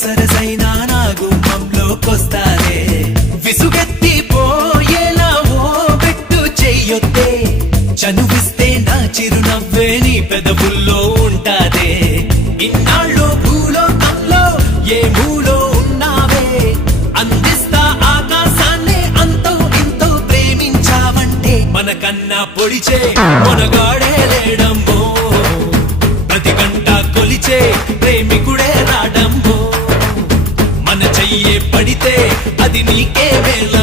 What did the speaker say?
సరసైన నా గుమ్మంలోకొస్తారే విసుగెత్తి పోయేలా ఓ పెట్టు చెయ్యొద్దే చనువిస్తే నా చిరునవ్వే నీ పెదవుల్లో ఉంటాదే ఇన్నాళ్ళు భూలోకంలో ఏ మూలో ఉన్నావే అందిస్తా ఆకాశాన్ని అంతో ఇంతో ప్రేమించావంటే మనకన్నా పొడిచే మనగాడే లేడమ్మో ప్రతి గంట కొలిచే ప్రేమికుడే రాడమ్మో మన చెయ్యే పడితే అది నీకే వేళ